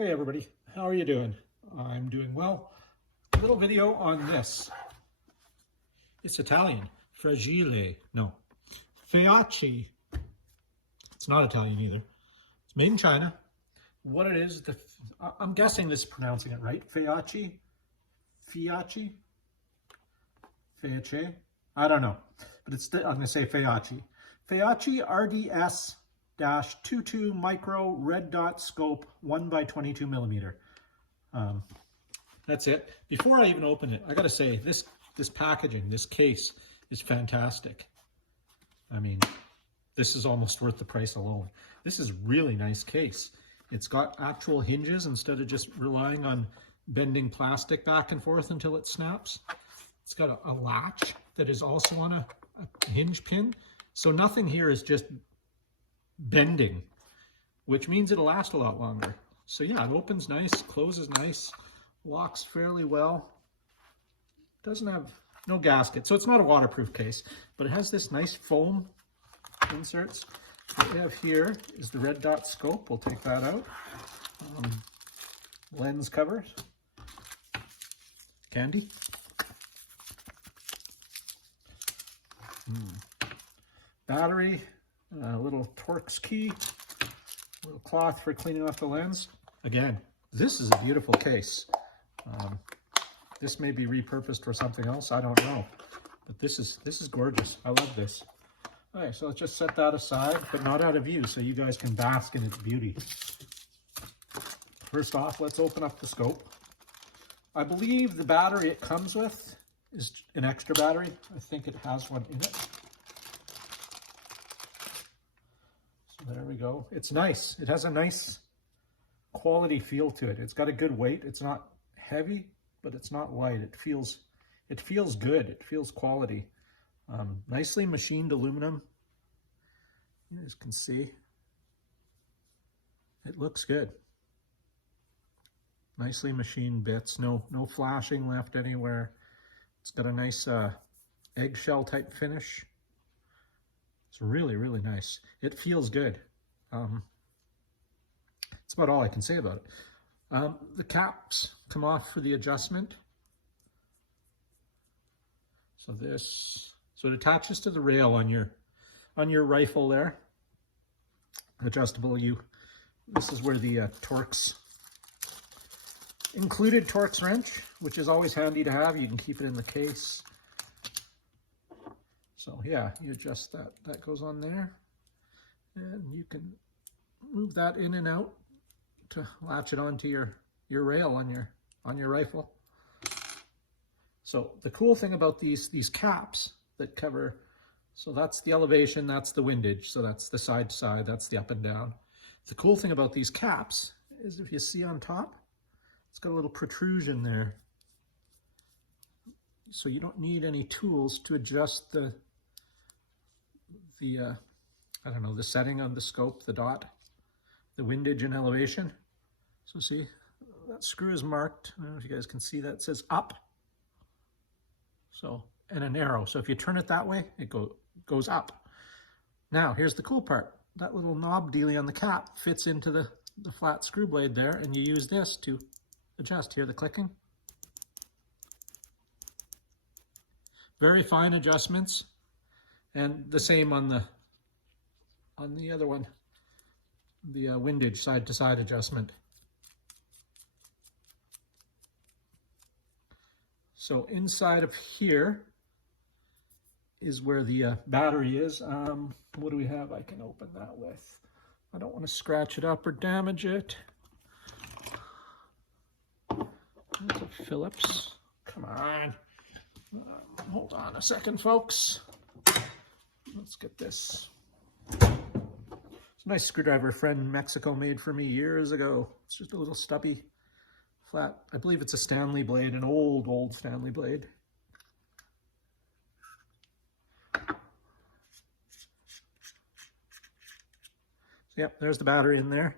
Hey everybody, how are you doing? I'm doing well. A little video on this. It's Italian. Fragile. No. Feyachi. It's not Italian either. It's made in China. What it is, I'm guessing this is pronouncing it right. Feyachi? Feyachi? Feyachi? I don't know. But I'm going to say Feyachi. Feyachi RDS-22 micro red dot scope 1x22mm. That's it. Before I even open it, I got to say this packaging, this case is fantastic. I mean, this is almost worth the price alone. This is really nice case. It's got actual hinges instead of just relying on bending plastic back and forth until it snaps. It's got a latch that is also on a hinge pin. So nothing here is just bending, which means it'll last a lot longer. So yeah, it opens nice, closes nice, locks fairly well. Doesn't have no gasket, so it's not a waterproof case, but it has this nice foam inserts. What we have here is the red dot scope. We'll take that out. Lens covers. Candy. Battery. A little Torx key. A little cloth for cleaning off the lens. Again, this is a beautiful case. This may be repurposed for something else. I don't know. But this is gorgeous. I love this. All right, so let's just set that aside, but not out of view, so you guys can bask in its beauty. First off, let's open up the scope. I believe the battery it comes with is an extra battery. I think it has one in it. So there we go. It's nice. It has a nice quality feel to it. It's got a good weight. It's not heavy, but it's not light. It feels good. It feels quality. Nicely machined aluminum. You guys can see. It looks good. Nicely machined bits. No flashing left anywhere. It's got a nice eggshell type finish. It's really, really nice. It feels good. That's about all I can say about it. The caps come off for the adjustment. So it attaches to the rail on your rifle there. Adjustable. This is where the Torx included Torx wrench, which is always handy to have. You can keep it in the case. So yeah, you adjust that. That goes on there, and you can move that in and out to latch it onto your rail on your rifle. So the cool thing about these caps that cover, so that's the elevation, that's the windage, so that's the side to side, that's the up and down. The cool thing about these caps is if you see on top, it's got a little protrusion there. So you don't need any tools to adjust the I don't know, the setting on the scope, the dot, the windage and elevation. So see, that screw is marked. I don't know if you guys can see that. It says up. So, and an arrow. So if you turn it that way, it goes up. Now, here's the cool part. That little knob dealie on the cap fits into the flat screw blade there, and you use this to adjust. Hear the clicking? Very fine adjustments. And the same on the other one, the windage side to side adjustment. So inside of here is where the battery is. What do we have I can open that with? I don't want to scratch it up or damage it. There's a Phillips. Come on. Hold on a second, folks. Let's get this. It's a nice screwdriver a friend in Mexico made for me years ago. It's just a little stubby, flat. I believe it's a Stanley blade, an old Stanley blade. So, yep, there's the battery in there.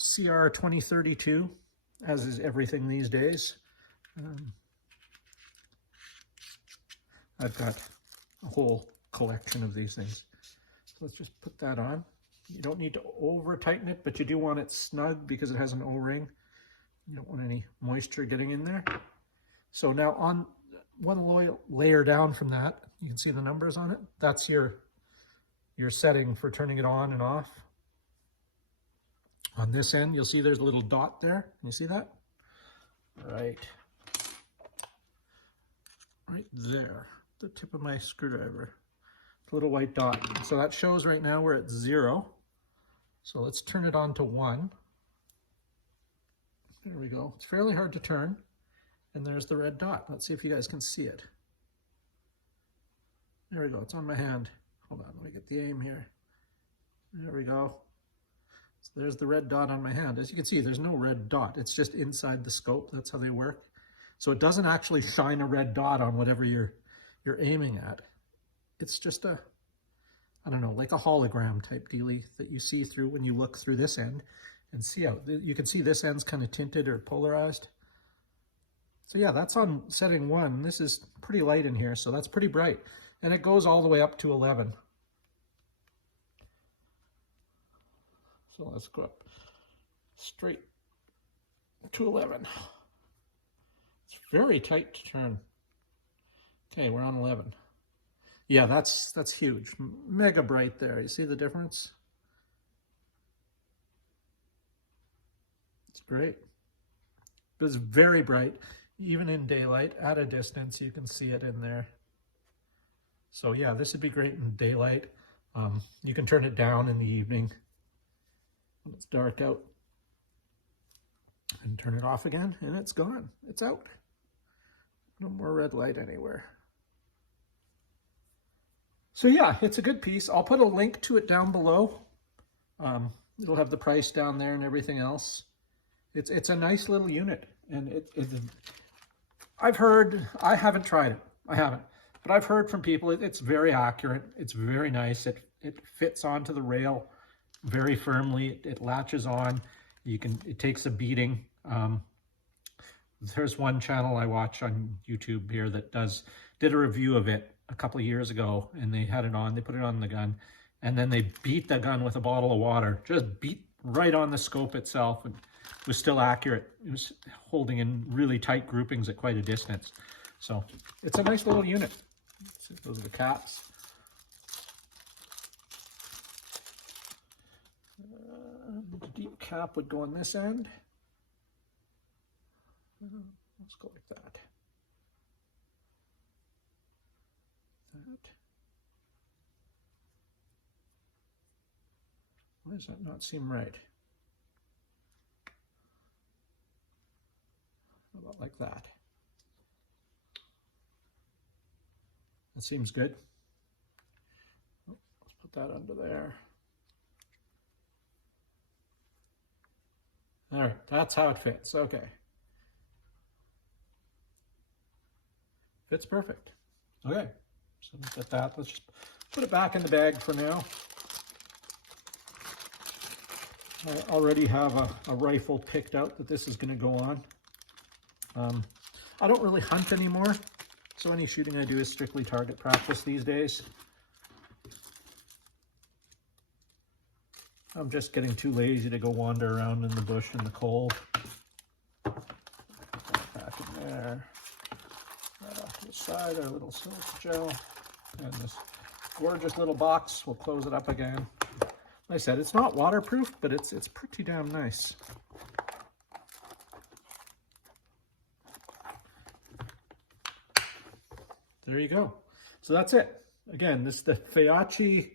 CR2032, as is everything these days. I've got a whole collection of these things. So let's just put that on. You don't need to over tighten it, but you do want it snug because it has an O-ring. You don't want any moisture getting in there. So now on one layer down from that, you can see the numbers on it. That's your setting for turning it on and off. On this end, you'll see there's a little dot there. Can you see that? Right there, the tip of my screwdriver. A little white dot. So that shows right now we're at 0. So let's turn it on to 1. There we go. It's fairly hard to turn. And there's the red dot. Let's see if you guys can see it. There we go. It's on my hand. Hold on, let me get the aim here. There we go. So there's the red dot on my hand. As you can see, there's no red dot. It's just inside the scope. That's how they work. So it doesn't actually shine a red dot on whatever you're aiming at. It's just a, I don't know, like a hologram type dealie that you see through when you look through this end and see how, you can see this end's kind of tinted or polarized. So yeah, that's on setting 1. This is pretty light in here, so that's pretty bright. And it goes all the way up to 11. So let's go up straight to 11. It's very tight to turn. Okay, we're on 11. Yeah, that's huge. Mega bright there. You see the difference? It's great. It's very bright. Even in daylight, at a distance, you can see it in there. So yeah, this would be great in daylight. You can turn it down in the evening when it's dark out and turn it off again, and it's gone. It's out. No more red light anywhere. So yeah, it's a good piece. I'll put a link to it down below. It'll have the price down there and everything else. It's a nice little unit, and I've heard, I haven't tried it, but I've heard from people it's very accurate. It's very nice. It fits onto the rail very firmly. It latches on. It takes a beating. There's one channel I watch on YouTube here that did a review of it a couple of years ago, and they had it on, they put it on the gun, and then they beat the gun with a bottle of water, just beat right on the scope itself, and it was still accurate. It was holding in really tight groupings at quite a distance. So it's a nice little unit. Those are the caps. The deep cap would go on this end. Let's go like that. Why does that not seem right? How about like that? That seems good. Oh, let's put that under there. All right, that's how it fits. Okay. Fits perfect. Okay, so get that. Let's just put it back in the bag for now. I already have a rifle picked out that this is going to go on. I don't really hunt anymore, so any shooting I do is strictly target practice these days. I'm just getting too lazy to go wander around in the bush in the cold. Back in there. Right off to the side, our little silk gel. And this gorgeous little box, we'll close it up again. Like I said, it's not waterproof, but it's pretty damn nice. There you go. So that's it. Again, this is the Feyachi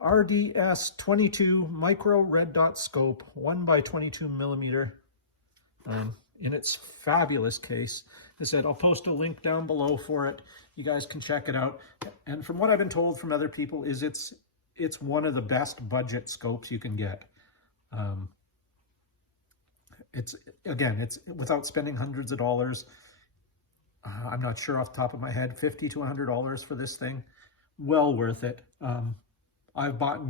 RDS-22 micro red dot scope, 1x22mm, in its fabulous case. As I said, I'll post a link down below for it. You guys can check it out. And from what I've been told from other people is it's one of the best budget scopes you can get. It's without spending hundreds of dollars. I'm not sure off the top of my head, $50 to $100 for this thing. Well worth it. I've bought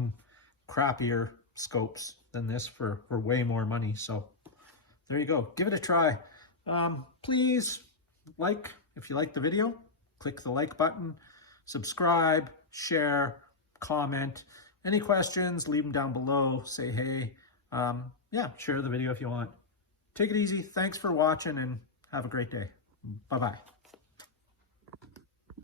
crappier scopes than this for way more money. So there you go. Give it a try. Please like, if you like the video, click the like button, subscribe, share, comment, Any questions, leave them down below. Say hey. Yeah, share the video if you want. Take it easy. Thanks for watching and have a great day. Bye-bye.